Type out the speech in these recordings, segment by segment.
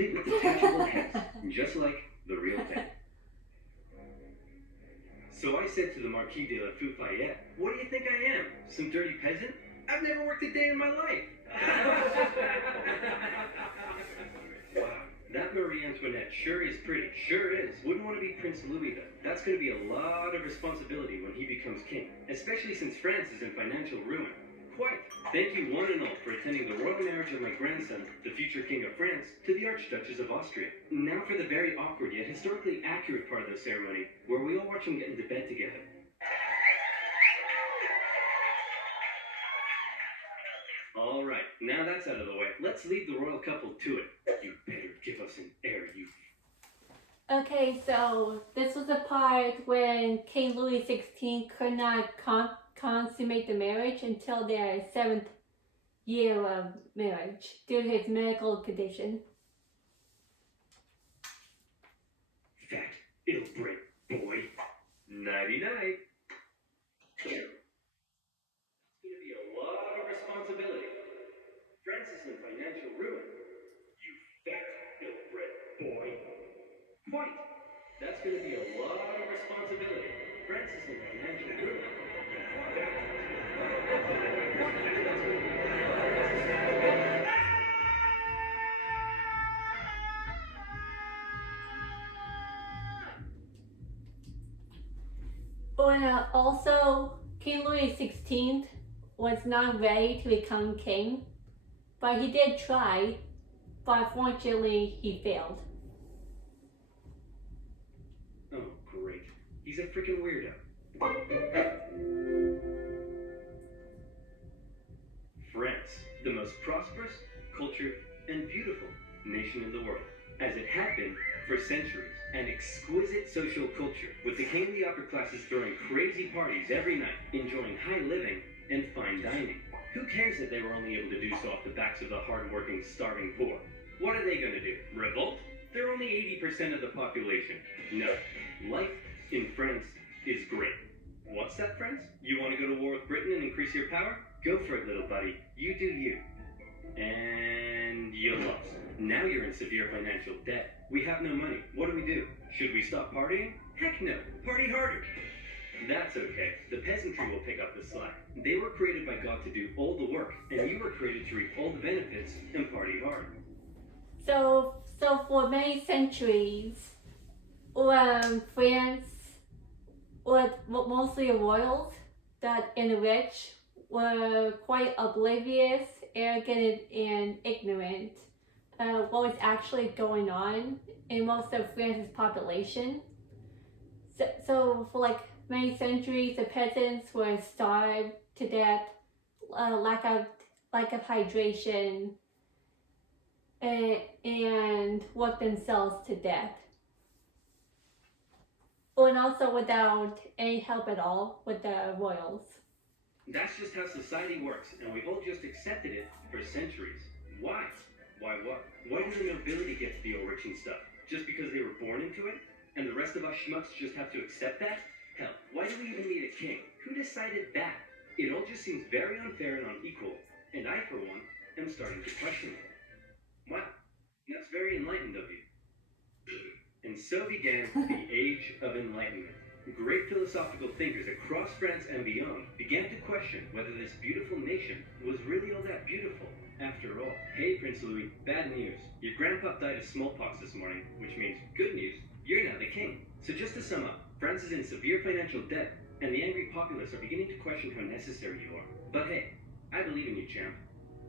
complete with detachable heads, just like the real thing. So I said to the Marquis de la Fufayette, what do you think I am? Some dirty peasant? I've never worked a day in my life. Wow, that Marie Antoinette sure is pretty. Sure is. Wouldn't want to be Prince Louis though. That's going to be a lot of responsibility when he becomes king, especially since France is in financial ruin. Quite. Thank you one and all for attending the royal marriage of my grandson, the future King of France, to the Archduchess of Austria. Now for the very awkward yet historically accurate part of the ceremony, where we all watch him get into bed together. All right, now that's out of the way. Let's leave the royal couple to it. You better give us an heir, you... Okay, so this was the part when King Louis XVI could not consummate the marriage until their 7th year of marriage due to his medical condition. Fat, it'll break, boy. Nighty-night. It's gonna be a lot of responsibility. France is in financial ruin. You fat, ill-bred boy. Quite. That's gonna be a lot of responsibility. France is in financial ruin. Also, King Louis XVI was not ready to become king, but he did try, but unfortunately he failed. Oh, great. He's a freaking weirdo. France, the most prosperous, cultured, and beautiful nation in the world, as it had been for centuries. An exquisite social culture, with the king and the upper classes throwing crazy parties every night, enjoying high living and fine dining. Who cares that they were only able to do so off the backs of the hard-working, starving poor? What are they going to do? Revolt? They're only 80% of the population. No. Life in France is great. What's that, friends? You want to go to war with Britain and increase your power? Go for it, little buddy. You do you. And you lost. Now you're in severe financial debt. We have no money. What do we do? Should we stop partying? Heck no. Party harder. That's okay. The peasantry will pick up the slack. They were created by God to do all the work, and you were created to reap all the benefits and party hard. So for many centuries, France was mostly royals and the rich were quite oblivious, arrogant, and ignorant what was actually going on in most of France's population. So for like many centuries, the peasants were starved to death, lack of hydration, and worked themselves to death. And also without any help at all with the royals. That's just how society works, and we've all just accepted it for centuries. Why? Why what? Why do the nobility get to be all rich and stuff? Just because they were born into it? And the rest of us schmucks just have to accept that? Hell, why do we even need a king? Who decided that? It all just seems very unfair and unequal, and I, for one, am starting to question it. Wow, that's very enlightened of you. And so began the Age of Enlightenment. Great philosophical thinkers across France and beyond began to question whether this beautiful nation was really all that beautiful after all. Hey, Prince Louis, bad news. Your grandpa died of smallpox this morning, which means good news, you're now the king. So just to sum up, France is in severe financial debt, and the angry populace are beginning to question how necessary you are. But hey, I believe in you, champ.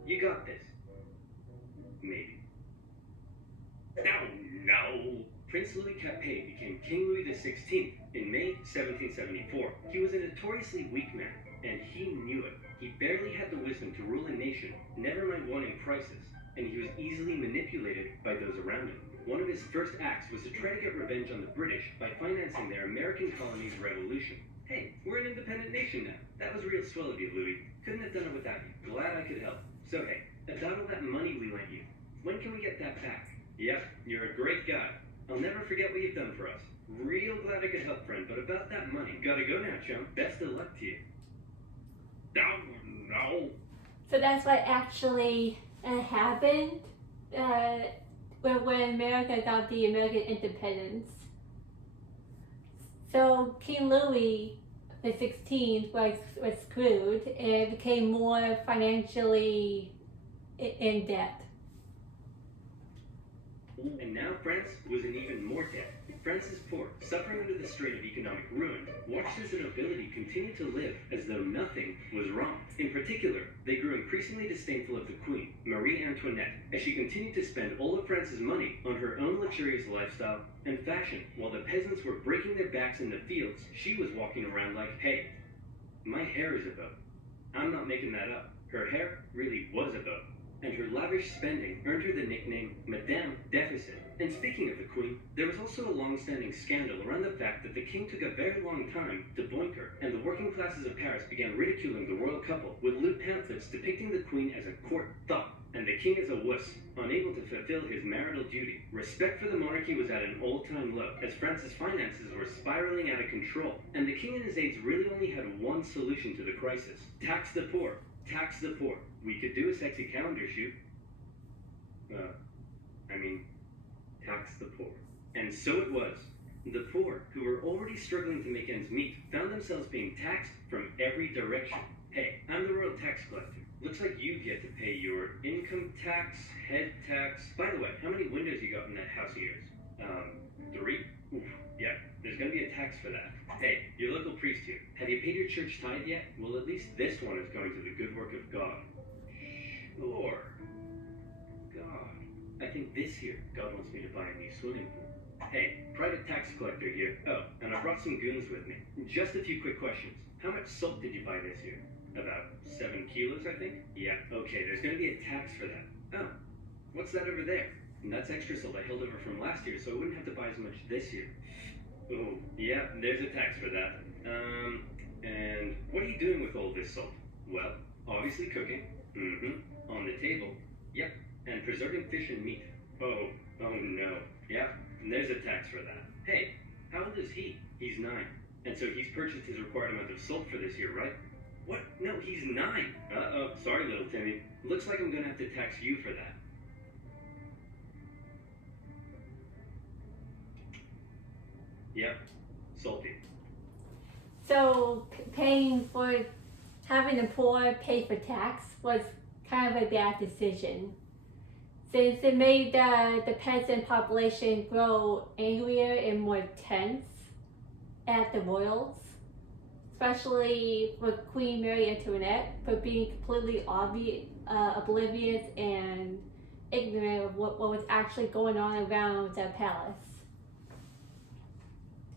You got this. Maybe. No. Prince Louis Capet became King Louis XVI in May 1774. He was a notoriously weak man, and he knew it. He barely had the wisdom to rule a nation, never mind one in crisis, and he was easily manipulated by those around him. One of his first acts was to try to get revenge on the British by financing their American colony's revolution. Hey, we're an independent nation now. That was real swell of you, Louis. Couldn't have done it without you. Glad I could help. So hey, about all that money we lent you, when can we get that back? Yep, you're a great guy. I'll never forget what you've done for us. Real glad I could help, friend, but about that money, gotta go now, chump. Best of luck to you. No. So that's what actually happened. when America got the American independence. So King Louis the 16th was screwed and became more financially in debt. And now France was in even more debt. France's poor, suffering under the strain of economic ruin, watched as the nobility continued to live as though nothing was wrong. In particular, they grew increasingly disdainful of the Queen, Marie Antoinette, as she continued to spend all of France's money on her own luxurious lifestyle and fashion. While the peasants were breaking their backs in the fields, she was walking around like, hey, my hair is a boat. I'm not making that up. Her hair really was a boat. And her lavish spending earned her the nickname Madame Deficit. And speaking of the Queen, there was also a long-standing scandal around the fact that the king took a very long time to boink her, and the working classes of Paris began ridiculing the royal couple with lewd pamphlets depicting the Queen as a court thought, and the king as a wuss, unable to fulfill his marital duty. Respect for the monarchy was at an all-time low, as France's finances were spiraling out of control, and the king and his aides really only had one solution to the crisis: tax the poor. Tax the poor. We could do a sexy calendar shoot. Tax the poor. And so it was. The poor, who were already struggling to make ends meet, found themselves being taxed from every direction. Hey, I'm the royal tax collector. Looks like you get to pay your income tax, head tax. By the way, how many windows you got in that house of yours? 3? Oof, yeah, there's gonna be a tax for that. Hey, your local priest here, have you paid your church tithe yet? Well, at least this one is going to the good work of God. Sure. God. I think this year, God wants me to buy a new swimming pool. Hey, private tax collector here. Oh, and I brought some goons with me. Just a few quick questions. How much salt did you buy this year? About 7 kilos, I think? Yeah, okay, there's gonna be a tax for that. Oh, what's that over there? And that's extra salt I held over from last year, so I wouldn't have to buy as much this year. Oh, yeah, there's a tax for that. And what are you doing with all this salt? Well, obviously cooking. On the table. Yep. And preserving fish and meat. Oh no. Yeah, and there's a tax for that. Hey, how old is he? He's 9. And so he's purchased his required amount of salt for this year, right? What? No, he's 9. Uh-oh, sorry, little Timmy. Looks like I'm gonna have to tax you for that. Yep, salty. So paying for having the poor pay for tax was kind of a bad decision, since it made the peasant population grow angrier and more tense at the royals, especially with Queen Mary Antoinette for being completely oblivious and ignorant of what was actually going on around the palace.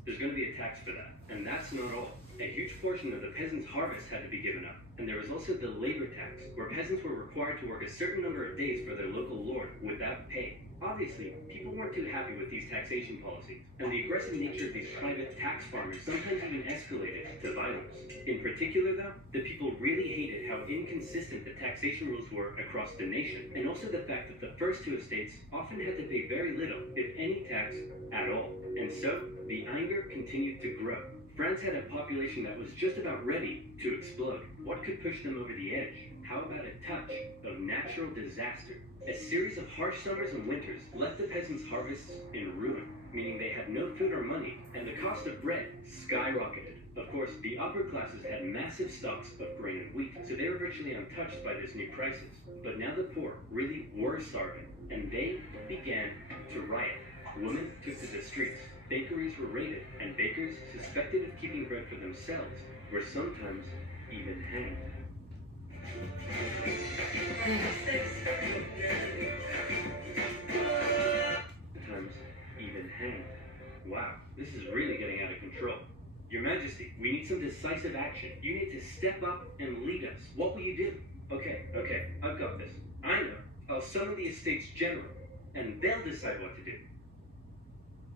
There's going to be a tax for that. And that's not all. A huge portion of the peasants' harvest had to be given up. And there was also the labor tax, where peasants were required to work a certain number of days for their local lord without pay. Obviously, people weren't too happy with these taxation policies, and the aggressive nature of these private tax farmers sometimes even escalated to violence. In particular, though, the people really hated how inconsistent the taxation rules were across the nation, and also the fact that the first 2 estates often had to pay very little, if any tax at all. And so, the anger continued to grow. France had a population that was just about ready to explode. What could push them over the edge? How about a touch of natural disaster? A series of harsh summers and winters left the peasants' harvests in ruin, meaning they had no food or money, and the cost of bread skyrocketed. Of course, the upper classes had massive stocks of grain and wheat, so they were virtually untouched by this new crisis. But now the poor really were starving, and they began to riot. Women took to the streets. Bakeries were raided, and bakers suspected of keeping bread for themselves were sometimes even hanged. Sometimes even hanged. Wow, this is really getting out of control. Your Majesty, we need some decisive action. You need to step up and lead us. What will you do? Okay, I've got this. I know. I'll summon the Estates General, and they'll decide what to do.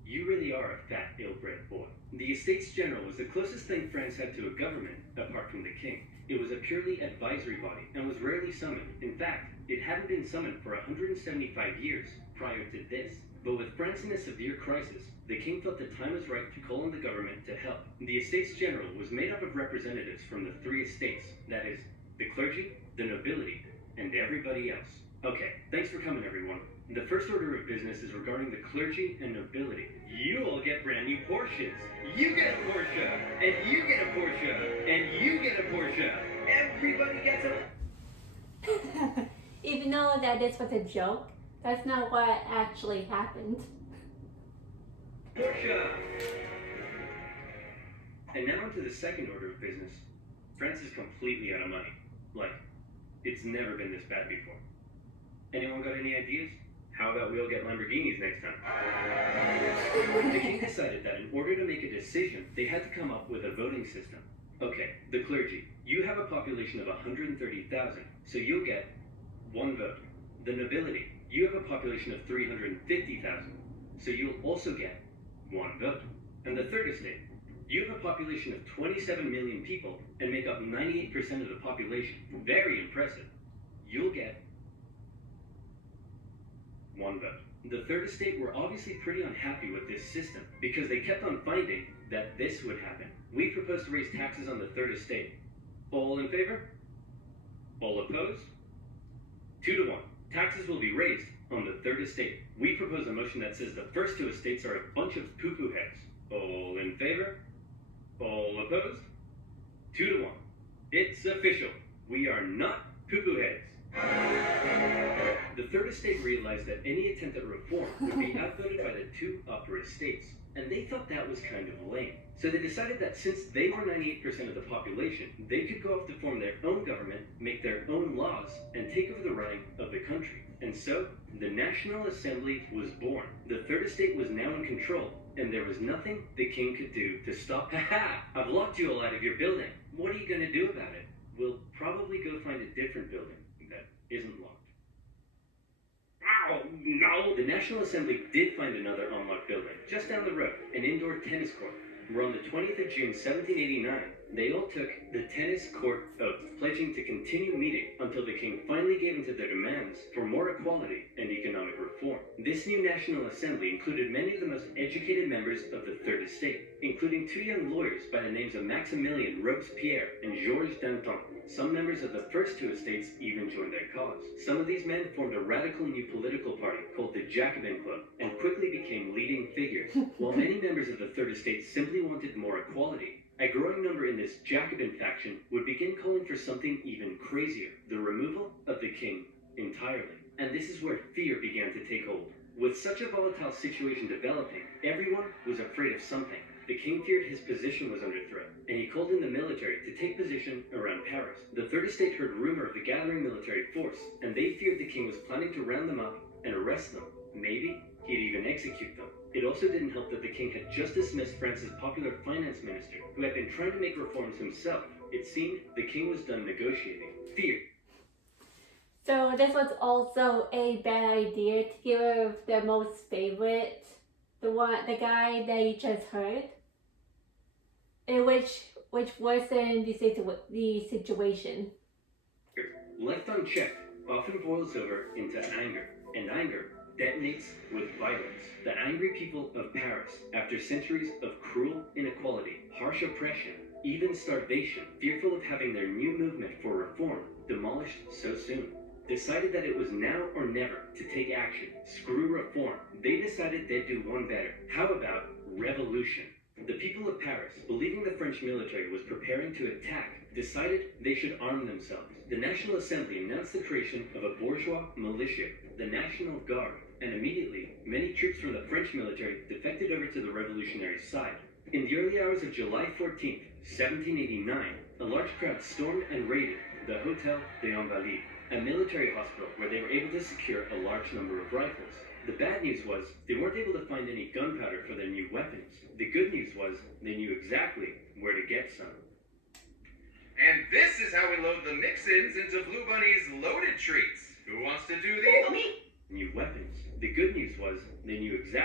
You really are a fat, ill-bred boy. The Estates General was the closest thing France had to a government, apart from the king. It was a purely advisory body, and was rarely summoned. In fact, it hadn't been summoned for 175 years prior to this. But with France in a severe crisis, the king felt the time was right to call on the government to help. The Estates General was made up of representatives from the 3 estates, that is, the clergy, the nobility, and everybody else. Okay, thanks for coming, everyone. The first order of business is regarding the clergy and nobility. You all get brand new Porsches. You get a Porsche, and you get a Porsche, and you get a Porsche. Everybody gets a... Even though that this was a joke, that's not what actually happened. Porsche! And now onto the second order of business. France is completely out of money. Like, it's never been this bad before. Anyone got any ideas? How about we all get Lamborghinis next time? The king decided that in order to make a decision, they had to come up with a voting system. Okay, the clergy. You have a population of 130,000, so you'll get one vote. The nobility. You have a population of 350,000, so you'll also get one vote. And the third estate. You have a population of 27 million people and make up 98% of the population. Very impressive. You'll get one vote. The third estate were obviously pretty unhappy with this system because they kept on finding that this would happen. We propose to raise taxes on the third estate. All in favor? All opposed? 2 to 1. Taxes will be raised on the third estate. We propose a motion that says the first two estates are a bunch of poo-poo heads. All in favor? All opposed? 2 to 1. It's official. We are not poo-poo heads. The third estate realized that any attempt at reform would be outvoted by the two upper estates, and they thought that was kind of lame. So they decided that since they were 98% of the population, they could go off to form their own government, make their own laws, and take over the running of the country. And so, the National Assembly was born. The third estate was now in control, and there was nothing the king could do to stop. Ha! I've locked you all out of your building. What are you going to do about it? We'll probably go find a different building that isn't locked. Ow, no! The National Assembly did find another unlocked building, just down the road, an indoor tennis court. Where on the 20th of June, 1789, they all took the tennis court oath, pledging to continue meeting until the king finally gave in to their demands for more equality and economic reform. This new National Assembly included many of the most educated members of the Third Estate, including 2 young lawyers by the names of Maximilien Robespierre and Georges Danton. Some members of the first 2 estates even joined their cause. Some of these men formed a radical new political party called the Jacobin Club and quickly became leading figures. While many members of the Third Estate simply wanted more equality, a growing number in this Jacobin faction would begin calling for something even crazier, the removal of the king entirely. And this is where fear began to take hold. With such a volatile situation developing, everyone was afraid of something. The king feared his position was under threat, and he called in the military to take position around Paris. The Third Estate heard rumor of the gathering military force, and they feared the king was planning to round them up and arrest them. Maybe he'd even execute them. It also didn't help that the king had just dismissed France's popular finance minister, who had been trying to make reforms himself. It seemed the king was done negotiating. Fear. So this was also a bad idea to give the most favorite, the guy that you just heard, in which worsened the situation. Left unchecked often boils over into anger, and anger detonates with violence. The angry people of Paris, after centuries of cruel inequality, harsh oppression, even starvation, fearful of having their new movement for reform demolished so soon, decided that it was now or never to take action. Screw reform. They decided they'd do one better. How about revolution? The people of Paris, believing the French military was preparing to attack, decided they should arm themselves. The National Assembly announced the creation of a bourgeois militia, the National Guard, and immediately, many troops from the French military defected over to the revolutionary side. In the early hours of July 14th, 1789, a large crowd stormed and raided the Hôtel des Invalides, a military hospital where they were able to secure a large number of rifles. The bad news was they weren't able to find any gunpowder for their new weapons. The good news was they knew exactly where to get some. And this is how we load the mix-ins into Blue Bunny's loaded treats. Who wants to do the... New weapons. The good news was they knew exactly